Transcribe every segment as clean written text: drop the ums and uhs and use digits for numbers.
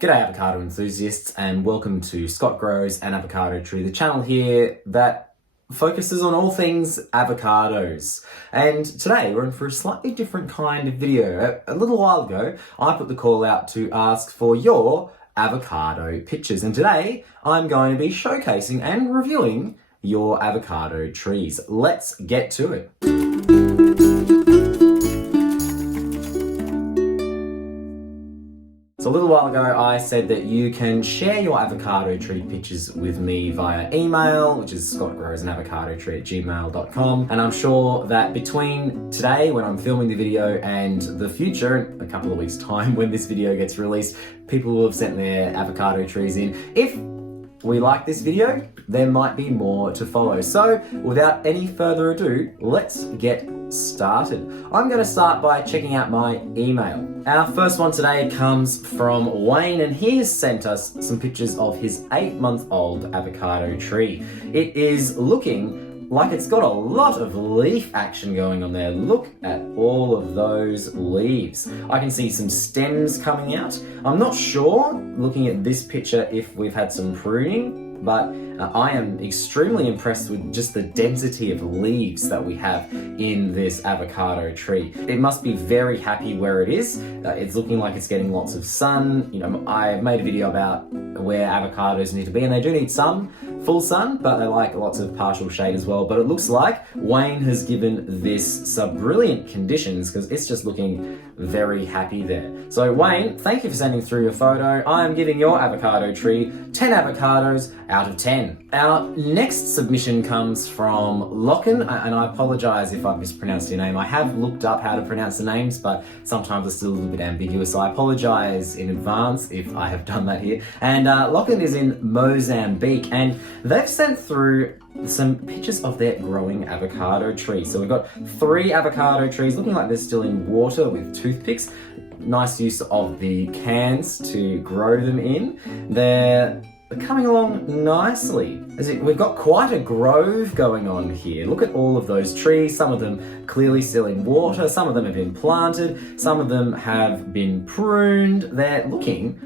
G'day avocado enthusiasts and welcome to Scott Grows an Avocado Tree, the channel here that focuses on all things avocados. And today we're in for a slightly different kind of video. A little while ago I put the call out to ask for your avocado pictures, and today I'm going to be showcasing and reviewing your avocado trees. Let's get to it. So a little while ago I said that you can share your avocado tree pictures with me via email, which is scottgrowsanavocadotree@gmail.com, and I'm sure that between today when I'm filming the video and the future, a couple of weeks time when this video gets released, people will have sent their avocado trees in. If we like this video, there might be more to follow. So without any further ado, let's get started. I'm going to start by checking out my email. Our first one today comes from Wayne, and he has sent us some pictures of his 8-month-old avocado tree. It is looking like it's got a lot of leaf action going on there. Look at all of those leaves. I can see some stems coming out. I'm not sure, looking at this picture, if we've had some pruning, but I am extremely impressed with just the density of leaves that we have in this avocado tree. It must be very happy where it is. It's looking like it's getting lots of sun. You know, I made a video about where avocados need to be, and they do need some full sun, but they like lots of partial shade as well. But it looks like Wayne has given this some brilliant conditions because it's just looking very happy there. So Wayne, thank you for sending through your photo. I am giving your avocado tree 10 avocados out of 10. Our next submission comes from Lochen, and I apologize if I've mispronounced your name. I have looked up how to pronounce the names, but sometimes it's still a little bit ambiguous, so I apologize in advance if I have done that here. And Lochen is in Mozambique, and they've sent through some pictures of their growing avocado tree. So we've got 3 avocado trees looking like they're still in water with toothpicks. Nice use of the cans to grow them in. They're coming along nicely. We've got quite a grove going on here. Look at all of those trees. Some of them clearly still in water. Some of them have been planted. Some of them have been pruned. They're looking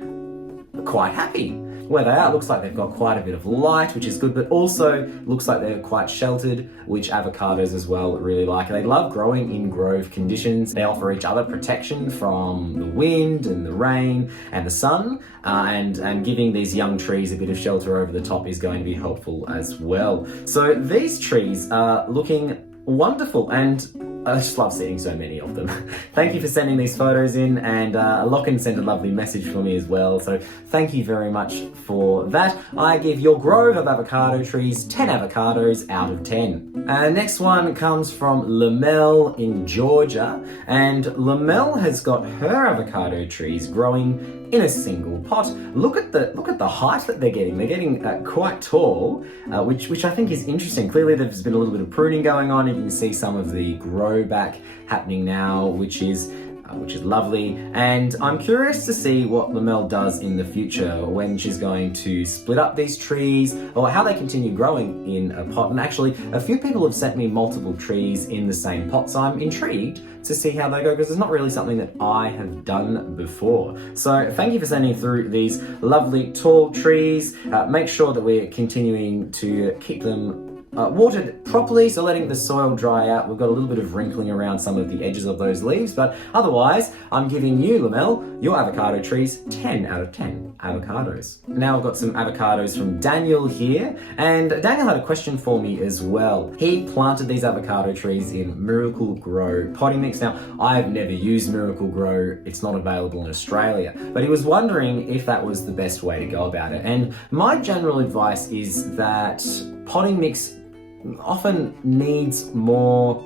quite happy. Where they are, it looks like they've got quite a bit of light, which is good, but also looks like they're quite sheltered, which avocados as well really like. They love growing in grove conditions. They offer each other protection from the wind and the rain and the sun, and giving these young trees a bit of shelter over the top is going to be helpful as well. So these trees are looking wonderful, and I just love seeing so many of them. Thank you for sending these photos in, and Lochen sent a lovely message for me as well, so thank you very much for that. I give your grove of avocado trees 10 avocados out of 10. Next one comes from Lamell in Georgia, and Lamell has got her avocado trees growing in a single pot. Look at the height that they're getting. They're getting quite tall, which I think is interesting. Clearly there's been a little bit of pruning going on. You can see some of the grow back happening now, which is lovely. And I'm curious to see what Lamell does in the future, when she's going to split up these trees or how they continue growing in a pot. And actually, a few people have sent me multiple trees in the same pot, so I'm intrigued to see how they go, because it's not really something that I have done before. So thank you for sending through these lovely tall trees. Make sure that we're continuing to keep them watered properly, so letting the soil dry out. We've got a little bit of wrinkling around some of the edges of those leaves, but otherwise, I'm giving you, Lamell, your avocado trees 10 out of 10 avocados. Now I've got some avocados from Daniel here, and Daniel had a question for me as well. He planted these avocado trees in Miracle Grow potting mix. Now, I've never used Miracle Grow. It's not available in Australia, but he was wondering if that was the best way to go about it. And my general advice is that potting mix often needs more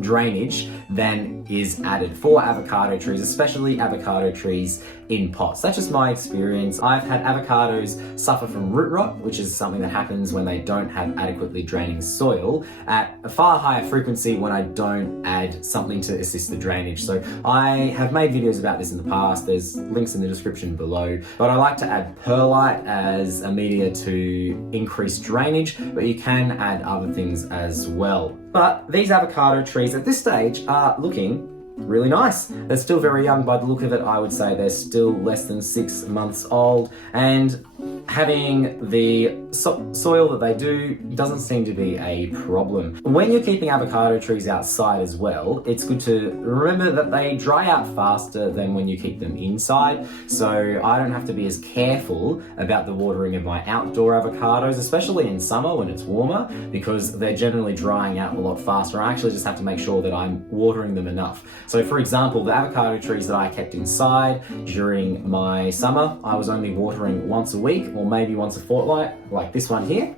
drainage than is added for avocado trees, especially avocado trees in pots. That's just my experience. I've had avocados suffer from root rot, which is something that happens when they don't have adequately draining soil, at a far higher frequency when I don't add something to assist the drainage. So I have made videos about this in the past. There's links in the description below, but I like to add perlite as a media to increase drainage, but you can add other things as well. But these avocado trees at this stage are looking really nice. They're still very young by the look of it. I would say they're still less than 6 months old, and having the soil that they do doesn't seem to be a problem. When you're keeping avocado trees outside as well, it's good to remember that they dry out faster than when you keep them inside, so I don't have to be as careful about the watering of my outdoor avocados, especially in summer when it's warmer, because they're generally drying out a lot faster. I actually just have to make sure that I'm watering them enough. So for example, the avocado trees that I kept inside during my summer, I was only watering once a week or maybe once a fortnight, like this one here.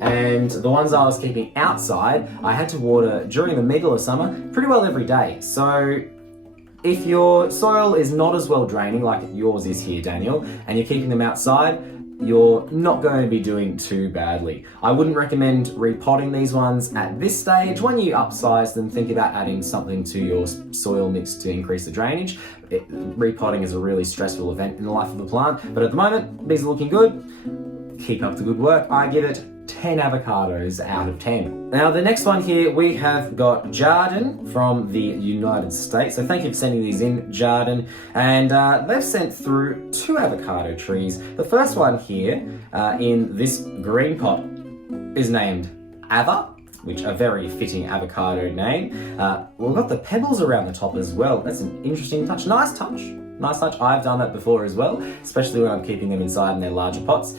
And the ones I was keeping outside, I had to water during the middle of summer pretty well every day. So if your soil is not as well draining like yours is here, Daniel, and you're keeping them outside, you're not going to be doing too badly. I wouldn't recommend repotting these ones at this stage. When you upsize them, think about adding something to your soil mix to increase the drainage. Repotting is a really stressful event in the life of a plant, but at the moment, these are looking good. Keep up the good work. I give it 10 avocados out of 10. Now the next one here, we have got Jardin from the United States. So thank you for sending these in, Jardin. And they've sent through 2 avocado trees. The first one here in this green pot is named Ava, which a very fitting avocado name. We've got the pebbles around the top as well. That's an interesting touch. Nice touch. Nice touch. I've done that before as well, especially when I'm keeping them inside in their larger pots,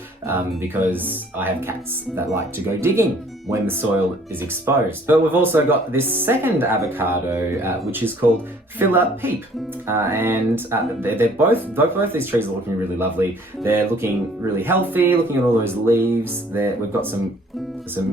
because I have cats that like to go digging when the soil is exposed. But we've also got this second avocado, which is called Filler Peep, and they're both these trees are looking really lovely. They're looking really healthy. Looking at all those leaves, we've got some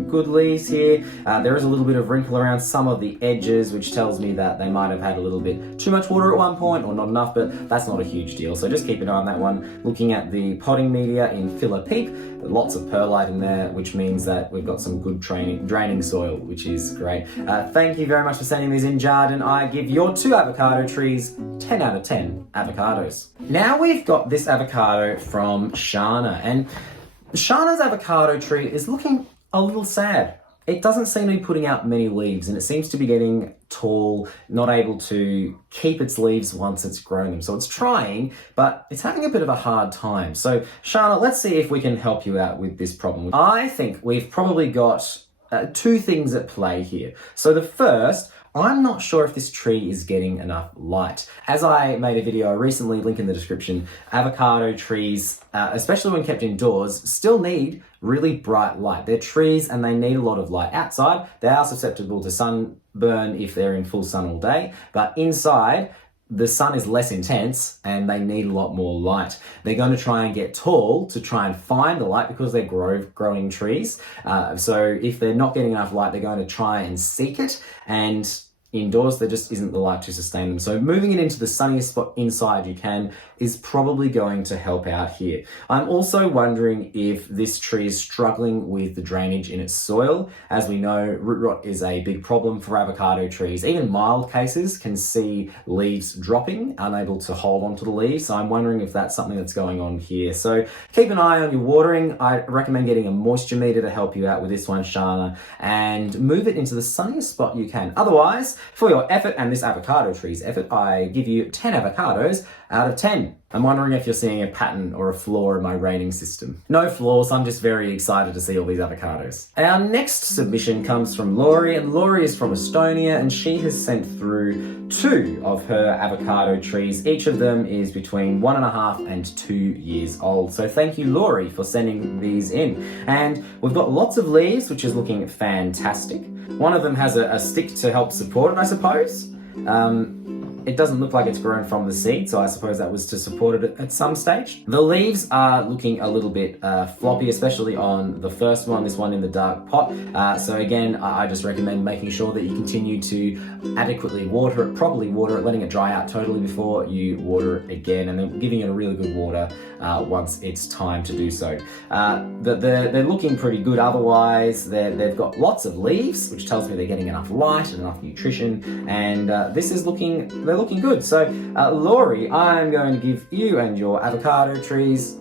good leaves here. There is a little bit of wrinkle around some of the edges, which tells me that they might have had a little bit too much water at one point or not enough, but that's not a huge deal. So just keep an eye on that one. Looking at the potting media in Filler Peep, lots of perlite in there, which means that we've got some good draining soil, which is great. Thank you very much for sending these in, Jardin. I give your 2 avocado trees 10 out of 10 avocados. Now we've got this avocado from Shana, and Shana's avocado tree is looking a little sad. It doesn't seem to be putting out many leaves, and it seems to be getting tall, not able to keep its leaves once it's grown them. So it's trying, but it's having a bit of a hard time. So Shana, let's see if we can help you out with this problem. I think we've probably got 2 things at play here. So the first, I'm not sure if this tree is getting enough light. As I made a video recently, link in the description, avocado trees, especially when kept indoors, still need really bright light. They're trees and they need a lot of light. Outside, they are susceptible to sunburn if they're in full sun all day, but inside, the sun is less intense and they need a lot more light. They're going to try and get tall to try and find the light because they're growing trees. So if they're not getting enough light, they're going to try and seek it, and indoors there just isn't the light to sustain them. So moving it into the sunniest spot inside you can is probably going to help out here. I'm also wondering if this tree is struggling with the drainage in its soil. As we know, root rot is a big problem for avocado trees. Even mild cases can see leaves dropping, unable to hold onto the leaves. So I'm wondering if that's something that's going on here. So keep an eye on your watering. I recommend getting a moisture meter to help you out with this one, Shana, and move it into the sunniest spot you can. Otherwise, for your effort and this avocado tree's effort, I give you 10 avocados out of 10. I'm wondering if you're seeing a pattern or a flaw in my rating system. No flaws, I'm just very excited to see all these avocados. Our next submission comes from Laurie, and Laurie is from Estonia, and she has sent through 2 of her avocado trees. Each of them is between 1.5 and 2 years old. So thank you, Laurie, for sending these in. And we've got lots of leaves, which is looking fantastic. One of them has a stick to help support it, I suppose. It doesn't look like it's grown from the seed, so I suppose that was to support it at some stage. The leaves are looking a little bit floppy, especially on the first one, this one in the dark pot. So again, I just recommend making sure that you continue to adequately water it, properly water it, letting it dry out totally before you water it again, and then giving it a really good water once it's time to do so. They're looking pretty good otherwise. They've got lots of leaves, which tells me they're getting enough light and enough nutrition, and this is they're looking good. So Laurie, I'm going to give you and your avocado trees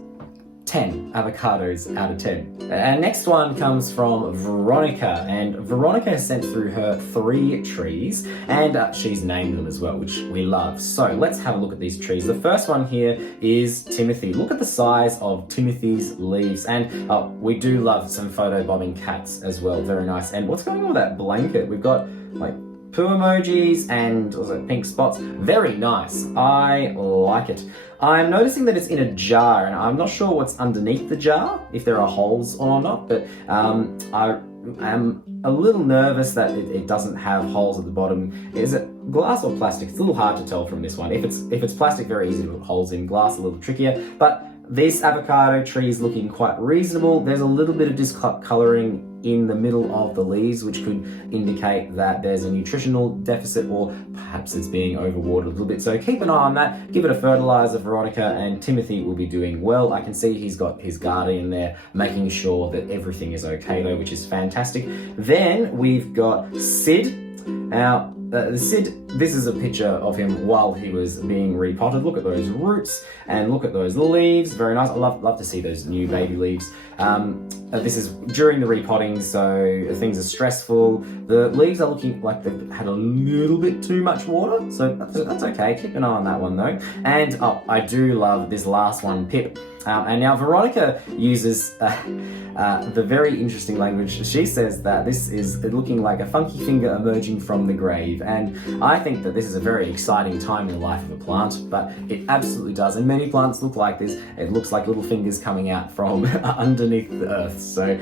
10 avocados out of 10. And next one comes from Veronica, and Veronica has sent through her 3 trees, and she's named them as well, which we love. So let's have a look at these trees. The first one here is Timothy. Look at the size of Timothy's leaves, and we do love some photobombing cats as well. Very nice. And what's going on with that blanket? We've got like poo emojis and also pink spots. Very nice. I like it. I'm noticing that it's in a jar, and I'm not sure what's underneath the jar, if there are holes or not, but I am a little nervous that it doesn't have holes at the bottom. Is it glass or plastic? It's a little hard to tell from this one. If it's plastic, very easy to put holes in. Glass, a little trickier, but this avocado tree is looking quite reasonable. There's a little bit of discoloring in the middle of the leaves, which could indicate that there's a nutritional deficit, or perhaps it's being overwatered a little bit. So keep an eye on that. Give it a fertilizer, Veronica, and Timothy will be doing well. I can see he's got his Guardian there, making sure that everything is okay though, which is fantastic. Then we've got Sid. Now, Sid, this is a picture of him while he was being repotted. Look at those roots and look at those leaves. Very nice. I love to see those new baby leaves. This is during the repotting, so things are stressful. The leaves are looking like they've had a little bit too much water, so that's okay. Keep an eye on that one though. And I do love this last one, Pip. And now Veronica uses the very interesting language. She says that this is looking like a funky finger emerging from the grave. And I think that this is a very exciting time in the life of a plant, but it absolutely does. And many plants look like this. It looks like little fingers coming out from underneath the earth. So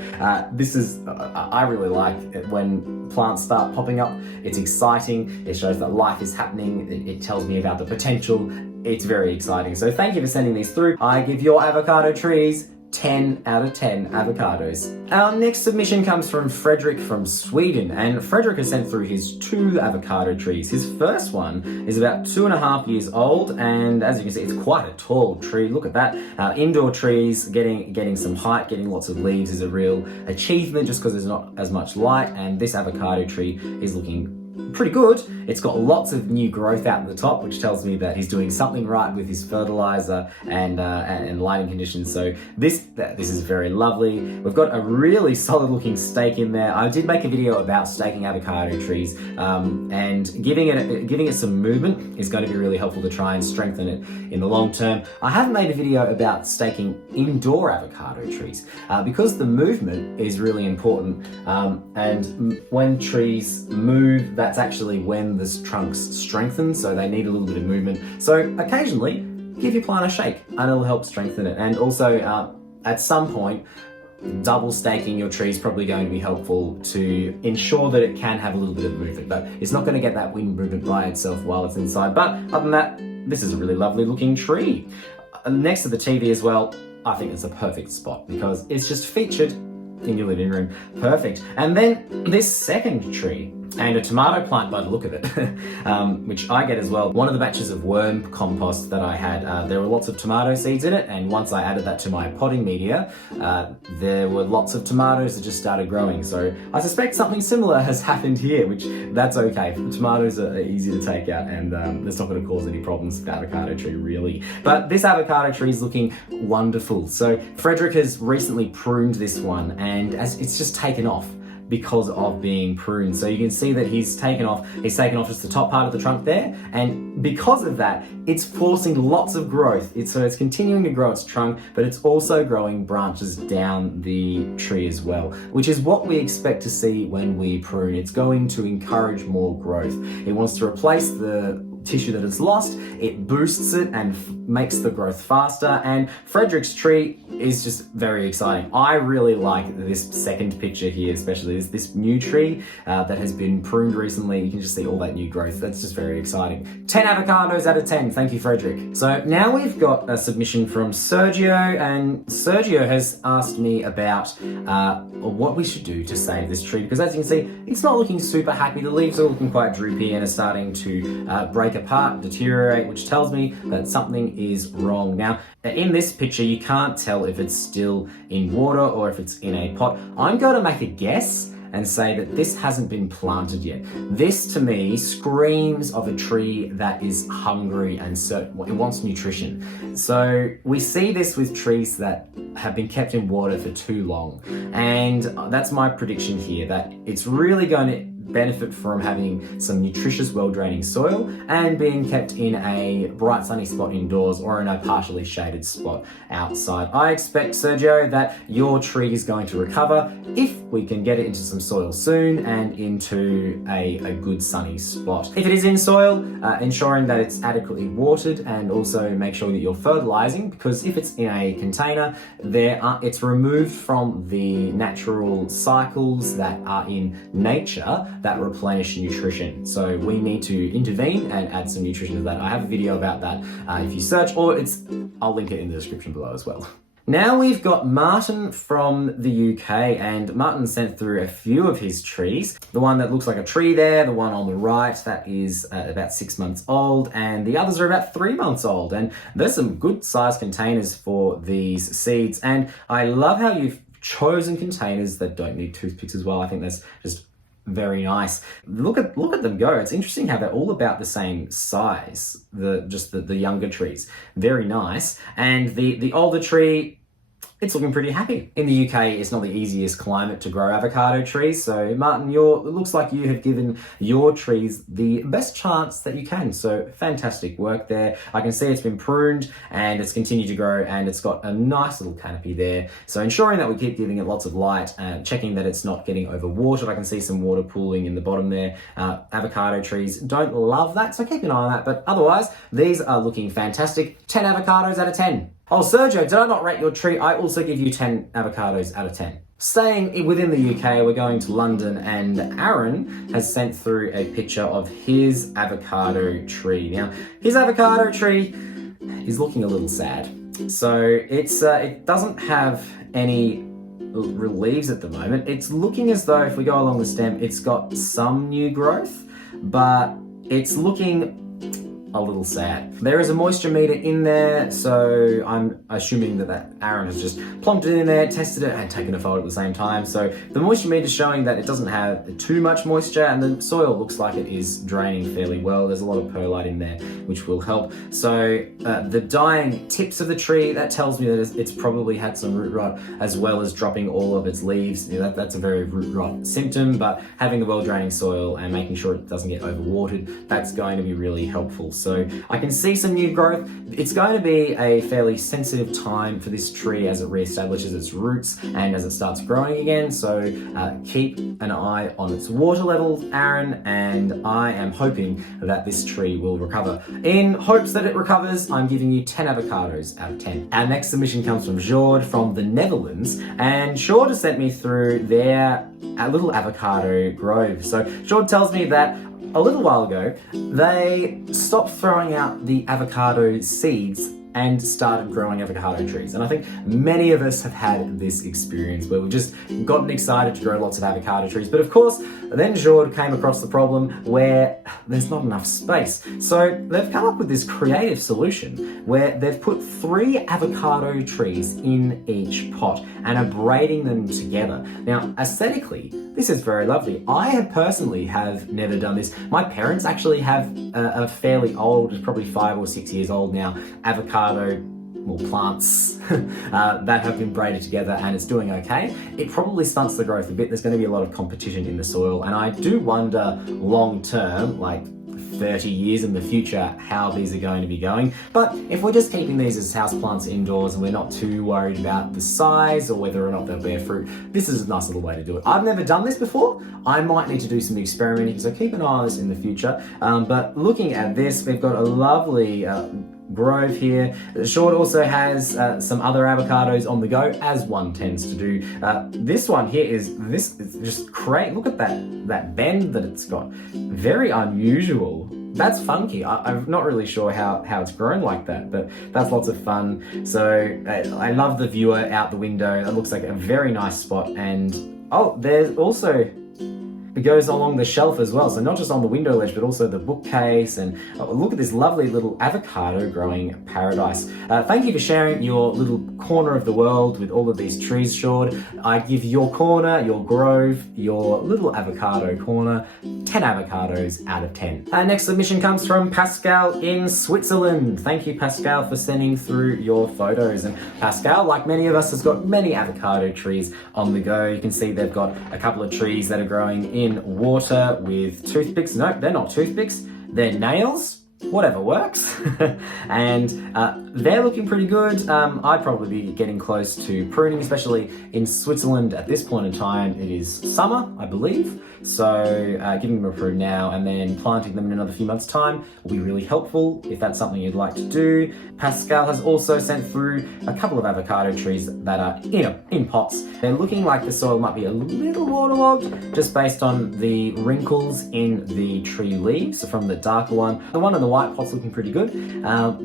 this is, I really like it when plants start popping up. It's exciting. It shows that life is happening. It tells me about the potential. It's very exciting. So thank you for sending these through. I give your avocado trees 10 out of 10 avocados. Our next submission comes from Frederick from Sweden, and Frederick has sent through his 2 avocado trees. His first one is about 2.5 years old, and as you can see, it's quite a tall tree. Look at that. Indoor trees getting some height, getting lots of leaves is a real achievement just because there's not as much light, and this avocado tree is looking pretty good. It's got lots of new growth out the top, which tells me that he's doing something right with his fertilizer and lighting conditions. So this is very lovely. We've got a really solid looking stake in there. I did make a video about staking avocado trees, and giving it some movement is going to be really helpful to try and strengthen it in the long term. I haven't made a video about staking indoor avocado trees because the movement is really important, and when trees move, that's actually when the trunks strengthen, so they need a little bit of movement. So occasionally, give your plant a shake and it'll help strengthen it. And also, at some point, double staking your tree is probably going to be helpful to ensure that it can have a little bit of movement, but it's not going to get that wind movement by itself while it's inside. But other than that, this is a really lovely looking tree. Next to the TV as well, I think it's a perfect spot because it's just featured in your living room. Perfect. And then this second tree, and a tomato plant by the look of it, which I get as well. One of the batches of worm compost that I had, there were lots of tomato seeds in it, and once I added that to my potting media, there were lots of tomatoes that just started growing. So I suspect something similar has happened here, which that's okay. Tomatoes are easy to take out, and it's not going to cause any problems with the avocado tree, really. But this avocado tree is looking wonderful. So Frederick has recently pruned this one, and as it's just taken off because of being pruned. So you can see that he's taken off just the top part of the trunk there, and because of that, it's forcing lots of growth. So it's continuing to grow its trunk, but it's also growing branches down the tree as well, which is what we expect to see when we prune. It's going to encourage more growth. It wants to replace the tissue that it's lost, it boosts it and makes the growth faster, and Frederick's tree is just very exciting. I really like this second picture here, especially this new tree that has been pruned recently. You can just see all that new growth. That's just very exciting. 10 avocados out of 10. Thank you, Frederick. So now we've got a submission from Sergio, and Sergio has asked me about what we should do to save this tree, because as you can see, it's not looking super happy. The leaves are looking quite droopy and are starting to break apart, deteriorate, which tells me that something is wrong. Now, in this picture, you can't tell if it's still in water or if it's in a pot. I'm going to make a guess and say that this hasn't been planted yet. This to me screams of a tree that is hungry and it wants nutrition. So we see this with trees that have been kept in water for too long. And that's my prediction here, that it's really going to benefit from having some nutritious, well-draining soil and being kept in a bright sunny spot indoors or in a partially shaded spot outside. I expect, Sergio, that your tree is going to recover if we can get it into some soil soon and into a good sunny spot. If it is in soil, ensuring that it's adequately watered, and also make sure that you're fertilizing, because if it's in a container, it's removed from the natural cycles that are in nature that replenish nutrition. So we need to intervene and add some nutrition to that. I have a video about that if you search, or I'll link it in the description below as well. Now we've got Martin from the UK, and Martin sent through a few of his trees. The one that looks like a tree there, the one on the right, that is about 6 months old, and the others are about 3 months old. And there's some good sized containers for these seeds, and I love how you've chosen containers that don't need toothpicks as well. I think that's just very nice. Look at them go. It's interesting how they're all about the same size, the younger trees. Very nice. And the older tree, it's looking pretty happy. In the UK, it's not the easiest climate to grow avocado trees. So Martin, it looks like you have given your trees the best chance that you can. So fantastic work there. I can see it's been pruned and it's continued to grow, and it's got a nice little canopy there. So ensuring that we keep giving it lots of light and checking that it's not getting overwatered. I can see some water pooling in the bottom there. Avocado trees don't love that, so keep an eye on that. But otherwise, these are looking fantastic. 10 avocados out of 10. Oh, Sergio, did I not rate your tree? I also give you 10 avocados out of 10. Staying within the UK, we're going to London, and Aaron has sent through a picture of his avocado tree. Now, his avocado tree is looking a little sad. So it doesn't have any real leaves at the moment. It's looking as though, if we go along the stem, it's got some new growth, but it's looking a little sad. There is a moisture meter in there, so I'm assuming that Aaron has just plonked it in there, tested it, and taken a photo at the same time. So the moisture meter is showing that it doesn't have too much moisture, and the soil looks like it is draining fairly well. There's a lot of perlite in there, which will help. So the dying tips of the tree, that tells me that it's probably had some root rot, as well as dropping all of its leaves. That's a very root rot symptom, but having a well-draining soil and making sure it doesn't get overwatered, that's going to be really helpful. So I can see some new growth. It's going to be a fairly sensitive time for this tree as it reestablishes its roots and as it starts growing again. So keep an eye on its water levels, Aaron, and I am hoping that this tree will recover. In hopes that it recovers, I'm giving you 10 avocados out of 10. Our next submission comes from Jardin from the Netherlands, and Jardin has sent me through their little avocado grove. So Jardin tells me that a little while ago, they stopped throwing out the avocado seeds and started growing avocado trees. And I think many of us have had this experience where we've just gotten excited to grow lots of avocado trees. But of course, then Jardin came across the problem where there's not enough space. So they've come up with this creative solution where they've put 3 avocado trees in each pot and are braiding them together. Now, aesthetically, this is very lovely. I personally have never done this. My parents actually have a fairly old, probably 5 or 6 years old now, avocado plants that have been braided together, and it's doing okay. It probably stunts the growth a bit. There's going to be a lot of competition in the soil, and I do wonder long term, like 30 years in the future, how these are going to be going. But if we're just keeping these as houseplants indoors and we're not too worried about the size or whether or not they'll bear fruit, this is a nice little way to do it. I've never done this before. I might need to do some experimenting, so keep an eye on this in the future. But looking at this, we've got a lovely grove here. Short also has some other avocados on the go, as one tends to do. This one here is just great. Look at that bend that it's got. Very unusual. That's funky. I'm not really sure how it's grown like that, but that's lots of fun. So I love the view out the window. It looks like a very nice spot. And oh, there's also it goes along the shelf as well. So not just on the window ledge, but also the bookcase. And look at this lovely little avocado growing paradise. Thank you for sharing your little corner of the world with all of these trees, Sharon. I give your corner, your grove, your little avocado corner, 10 avocados out of 10. Our next submission comes from Pascal in Switzerland. Thank you, Pascal, for sending through your photos. And Pascal, like many of us, has got many avocado trees on the go. You can see they've got a couple of trees that are growing in water with toothpicks. No, they're not toothpicks, they're nails. Whatever works. And they're looking pretty good. I'd probably be getting close to pruning, especially in Switzerland at this point in time. It is summer, I believe. So giving them a prune now and then planting them in another few months' time will be really helpful if that's something you'd like to do. Pascal has also sent through a couple of avocado trees that are in pots. They're looking like the soil might be a little waterlogged just based on the wrinkles in the tree leaves from the darker one. The one in the white pot's looking pretty good,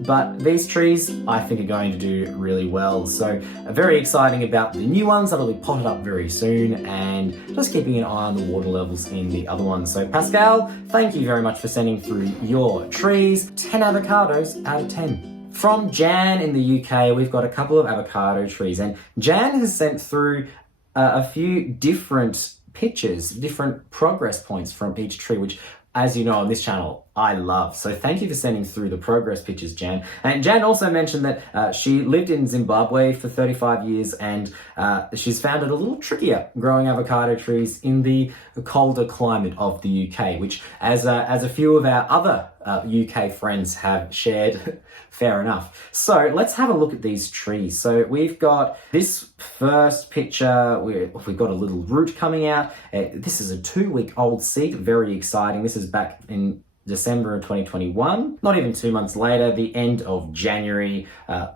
but these trees I think are going to do really well. So very exciting about the new ones that'll be potted up very soon, and just keeping an eye on the water levels in the other ones. So Pascal, thank you very much for sending through your trees. 10 avocados out of 10. From Jan in the UK, we've got a couple of avocado trees, and Jan has sent through a few different pictures, different progress points from each tree, which, as you know on this channel, I love. So thank you for sending through the progress pictures, Jan. And Jan also mentioned that she lived in Zimbabwe for 35 years, and she's found it a little trickier growing avocado trees in the colder climate of the UK, which as a few of our other UK friends have shared, fair enough. So let's have a look at these trees. So we've got this first picture, we've got a little root coming out. This is a 2-week-old seed, very exciting. This is back in December of 2021. Not even 2 months later, the end of January.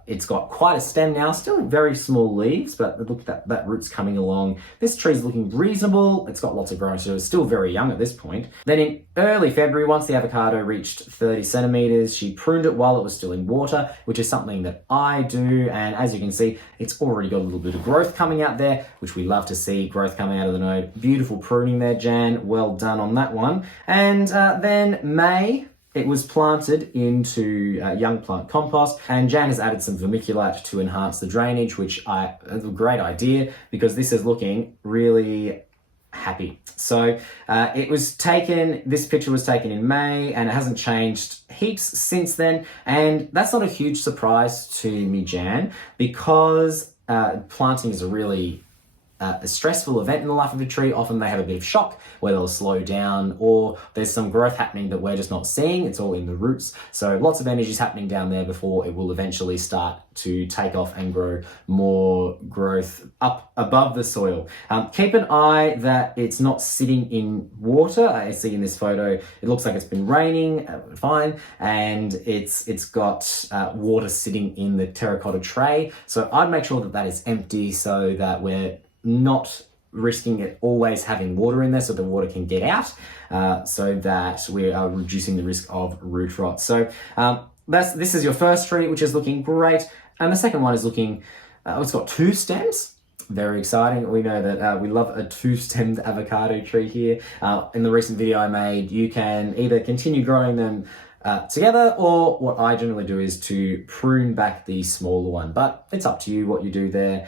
It's got quite a stem now, still very small leaves, but look at that root's coming along. This tree's looking reasonable. It's got lots of growing, so it's still very young at this point. Then in early February, once the avocado reached 30 centimeters, she pruned it while it was still in water, which is something that I do. And as you can see, it's already got a little bit of growth coming out there, which we love to see, growth coming out of the node. Beautiful pruning there, Jan. Well done on that one. And then May, it was planted into young plant compost, and Jan has added some vermiculite to enhance the drainage, which is a great idea because this is looking really happy. So this picture was taken in May, and it hasn't changed heaps since then. And that's not a huge surprise to me, Jan, because planting is a really a stressful event in the life of a tree. Often they have a bit of shock where they'll slow down, or there's some growth happening that we're just not seeing. It's all in the roots. So lots of energy is happening down there before it will eventually start to take off and grow more growth up above the soil. Keep an eye that it's not sitting in water. I see in this photo, it looks like it's been raining, fine, and it's got water sitting in the terracotta tray. So I'd make sure that that is empty so that we're not risking it always having water in there, so the water can get out, so that we are reducing the risk of root rot. So this is your first tree, which is looking great, and the second one is looking, it's got 2 stems. Very exciting. We know that we love a 2-stemmed avocado tree here. In the recent video I made, you can either continue growing them together, or what I generally do is to prune back the smaller one, but it's up to you what you do there.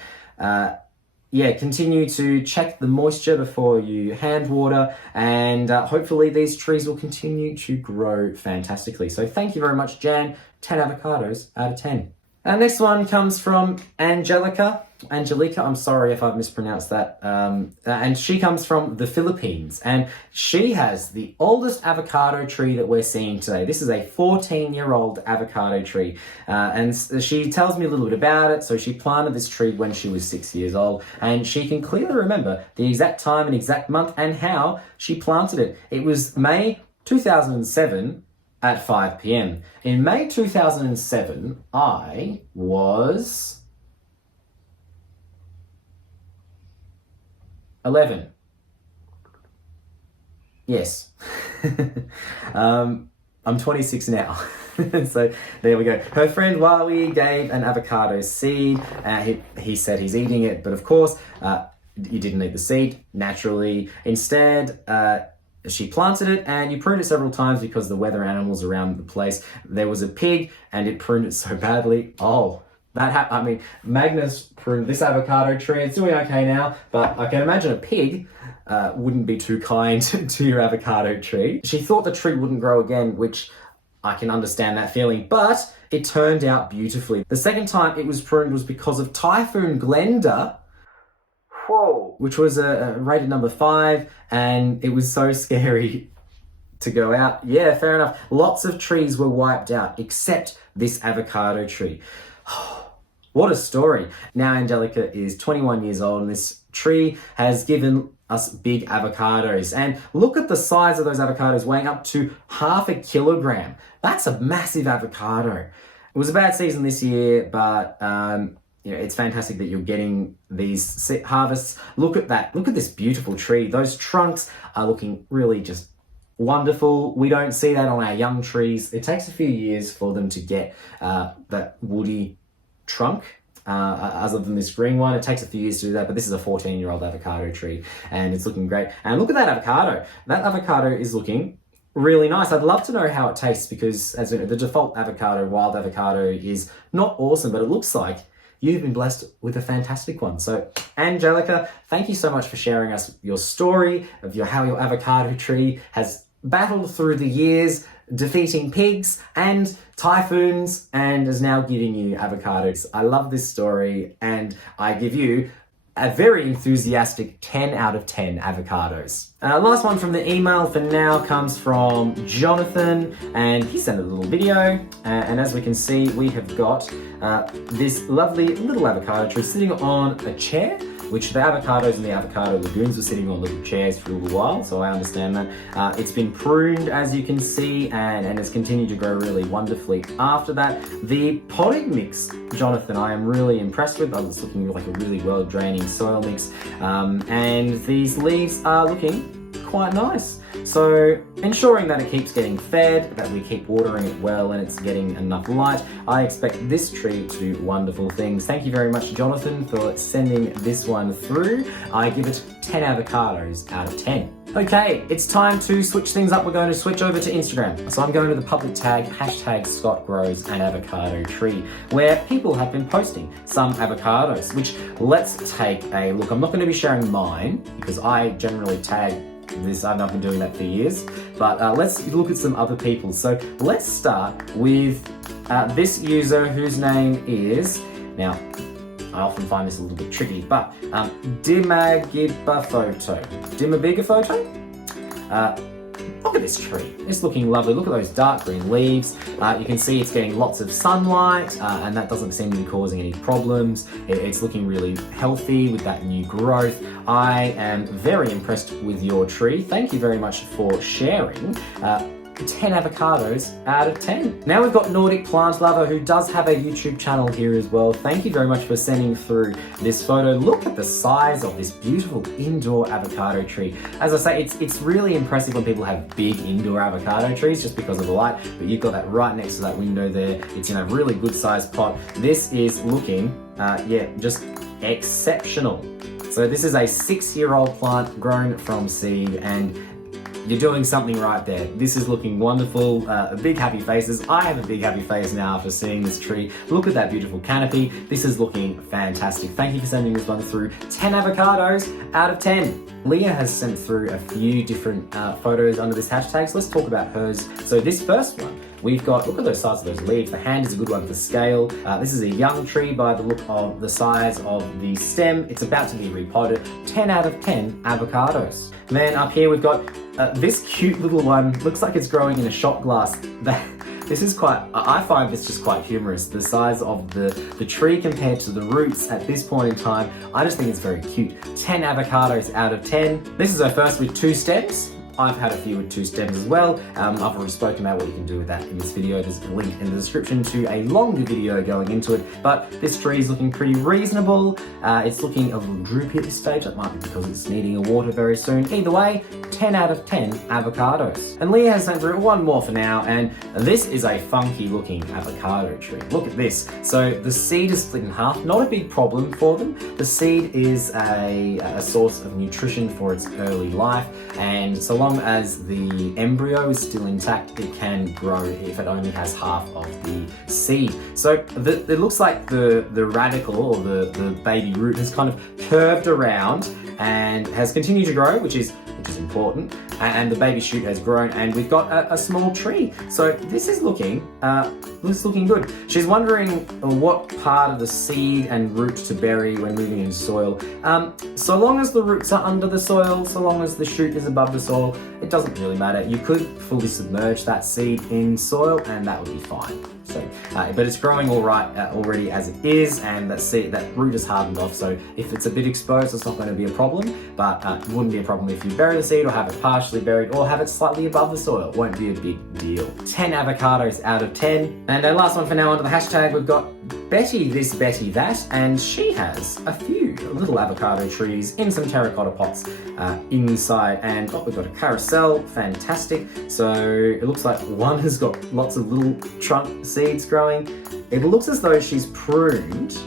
Continue to check the moisture before you hand water, and hopefully these trees will continue to grow fantastically. So thank you very much, Jan. 10 avocados out of 10. Our next one comes from Angelica, I'm sorry if I've mispronounced that. And she comes from the Philippines, and she has the oldest avocado tree that we're seeing today. This is a 14-year-old avocado tree. And she tells me a little bit about it. So she planted this tree when she was 6 years old, and she can clearly remember the exact time and exact month and how she planted it. It was May 2007 at 5 p.m. In May 2007, I was 11. Yes. I'm 26 now. So there we go. Her friend Wally gave an avocado seed. He said he's eating it, but of course, you didn't need the seed naturally. Instead, she planted it and you pruned it several times because the weather animals around the place. There was a pig and it pruned it so badly. Oh, Magnus pruned this avocado tree. It's doing okay now, but I can imagine a pig wouldn't be too kind to your avocado tree. She thought the tree wouldn't grow again, which I can understand that feeling, but it turned out beautifully. The second time it was pruned was because of Typhoon Glenda, which was a rated number 5, and it was so scary to go out. Yeah, fair enough. Lots of trees were wiped out, except this avocado tree. What a story. Now Angelica is 21 years old, and this tree has given us big avocados. And look at the size of those avocados, weighing up to 0.5 kilogram. That's a massive avocado. It was a bad season this year, but it's fantastic that you're getting these harvests. Look at that. Look at this beautiful tree. Those trunks are looking really just wonderful. We don't see that on our young trees. It takes a few years for them to get that woody trunk. Other than this green one, it takes a few years to do that, but this is a 14-year-old avocado tree and it's looking great. And look at that avocado. That avocado is looking really nice. I'd love to know how it tastes, because as the default avocado, wild avocado, is not awesome, but it looks like you've been blessed with a fantastic one. So Angelica, thank you so much for sharing us your story of how your avocado tree has battled through the years, defeating pigs and typhoons, and is now giving you avocados. I love this story, and I give you a very enthusiastic 10 out of 10 avocados. Last one from the email for now comes from Jonathan, and he sent a little video, and as we can see, we have got this lovely little avocado tree sitting on a chair, which the avocados and the avocado lagoons were sitting on little chairs for a little while, so I understand that. It's been pruned, as you can see, and has continued to grow really wonderfully after that. The potting mix, Jonathan, I am really impressed with. It's looking like a really well-draining soil mix, and these leaves are looking quite nice. So ensuring that it keeps getting fed, that we keep watering it well, and it's getting enough light, I expect this tree to do wonderful things. Thank you very much, Jonathan, for sending this one through. I give it 10 avocados out of 10. Okay, it's time to switch things up. We're going to switch over to Instagram. So I'm going to the public tag, #ScottGrowsAnAvocadoTree, where people have been posting some avocados, which let's take a look. I'm not going to be sharing mine because I generally tag this. I've not been doing that for years, but let's look at some other people. So let's start with this user whose name is, now I often find this a little bit tricky, but Dimabigafoto. Look at this tree. It's looking lovely. Look at those dark green leaves. You can see it's getting lots of sunlight, and that doesn't seem to be causing any problems. It's looking really healthy with that new growth. I am very impressed with your tree. Thank you very much for sharing. 10 avocados out of 10. Now we've got Nordic Plant Lover, who does have a YouTube channel here as well. Thank you very much for sending through this photo. Look at the size of this beautiful indoor avocado tree. As I say, it's really impressive when people have big indoor avocado trees just because of the light, but you've got that right next to that window there. It's in a really good sized pot. This is looking, just exceptional. So this is a 6-year-old plant grown from seed, and you're doing something right there. This is looking wonderful. Big happy faces. I have a big happy face now after seeing this tree. Look at that beautiful canopy. This is looking fantastic. Thank you for sending this one through. 10 avocados out of 10. Leah has sent through a few different photos under this hashtag, so let's talk about hers. So this first one, we've got, look at the size of those leaves. The hand is a good one for scale. This is a young tree by the look of the size of the stem. It's about to be repotted. 10 out of 10 avocados. And then up here we've got this cute little one. Looks like it's growing in a shot glass. This is I find this just quite humorous. The size of the tree compared to the roots at this point in time. I just think it's very cute. 10 avocados out of 10. This is her first with 2 stems. I've had a few with 2 stems as well. I've already spoken about what you can do with that in this video. There's a link in the description to a longer video going into it, but this tree is looking pretty reasonable. It's looking a little droopy at this stage. That might be because it's needing a water very soon. Either way, 10 out of 10 avocados. And Leah has sent through one more for now, and this is a funky looking avocado tree. Look at this. So the seed is split in half, not a big problem for them. The seed is a source of nutrition for its early life, and so long as the embryo is still intact, it can grow if it only has half of the seed. So it looks like the radical or the baby root has kind of curved around and has continued to grow, which is important, and the baby shoot has grown, and we've got a small tree. So this is looking good. She's wondering what part of the seed and root to bury when moving into soil. So long as the roots are under the soil, so long as the shoot is above the soil, it doesn't really matter. You could fully submerge that seed in soil and that would be fine. So, but it's growing all right already as it is, and that root is hardened off, so if it's a bit exposed, it's not going to be a problem, but it wouldn't be a problem if you bury the seed or have it partially buried or have it slightly above the soil. It won't be a big deal. 10 avocados out of 10. And our last one for now onto the hashtag, we've got Betty this, Betty that, and she has a few little avocado trees in some terracotta pots inside, and we've got a carousel, fantastic. So it looks like one has got lots of little trunk seeds growing. It looks as though she's pruned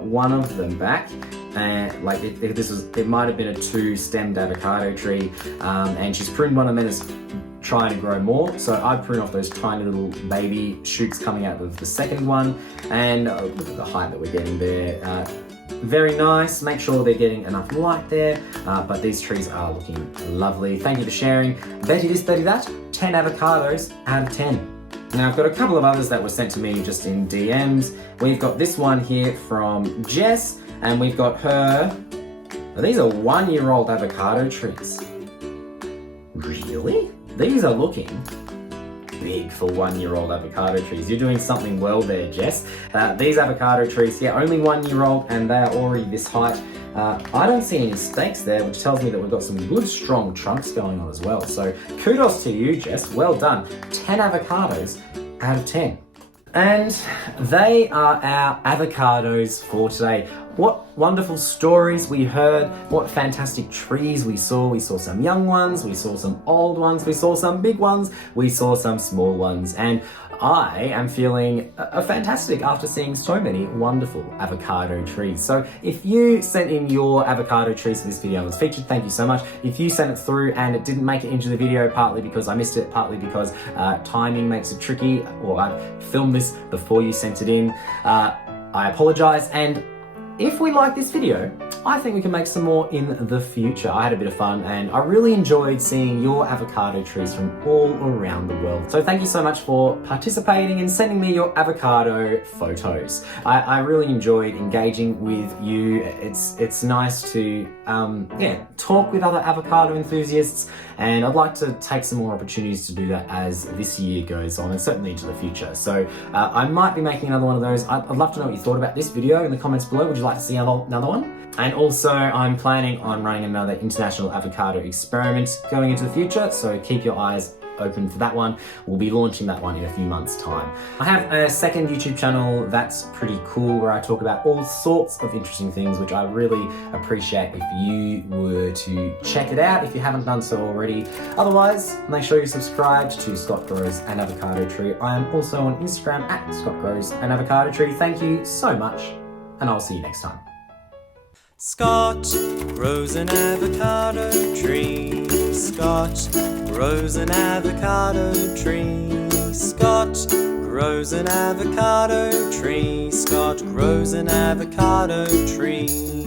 one of them back, and like it might have been a 2-stemmed avocado tree, and she's pruned one of them and is trying to grow more. So I'd prune off those tiny little baby shoots coming out of the second one, and look at the height that we're getting there. Very nice. Make sure they're getting enough light there, but these trees are looking lovely. Thank you for sharing. Betty this, Betty that, 10 avocados out of 10. Now I've got a couple of others that were sent to me just in DMs. We've got this one here from Jess, and we've got her. These are 1-year-old avocado trees. Really? These are looking big for 1-year-old avocado trees. You're doing something well there, Jess. These avocado trees, yeah, only 1-year-old, and they are already this height. I don't see any stakes there, which tells me that we've got some good, strong trunks going on as well. So kudos to you, Jess. Well done. 10 avocados out of 10. And they are our avocados for today. What wonderful stories we heard, what fantastic trees we saw. We saw some young ones, we saw some old ones, we saw some big ones, we saw some small ones, and I am feeling fantastic after seeing so many wonderful avocado trees. So if you sent in your avocado trees for this video and was featured, thank you so much. If you sent it through and it didn't make it into the video, partly because I missed it, partly because timing makes it tricky, or I filmed this before you sent it in, I apologize. And if we like this video, I think we can make some more in the future. I had a bit of fun and I really enjoyed seeing your avocado trees from all around the world. So thank you so much for participating and sending me your avocado photos. I really enjoyed engaging with you. It's nice to talk with other avocado enthusiasts, and I'd like to take some more opportunities to do that as this year goes on, and certainly into the future. So I might be making another one of those. I'd love to know what you thought about this video in the comments below. Would you like to see another one? And also, I'm planning on running another international avocado experiment going into the future, so keep your eyes open for that one. We'll be launching that one in a few months' time. I have a second YouTube channel that's pretty cool, where I talk about all sorts of interesting things, which I really appreciate if you were to check it out if you haven't done so already. Otherwise, make sure you subscribe to Scott Grows an Avocado Tree. I am also on Instagram at Scott Grows an Avocado Tree. Thank you so much, and I'll see you next time. Scott grows an avocado tree. Scott grows an avocado tree. Scott grows an avocado tree. Scott grows an avocado tree.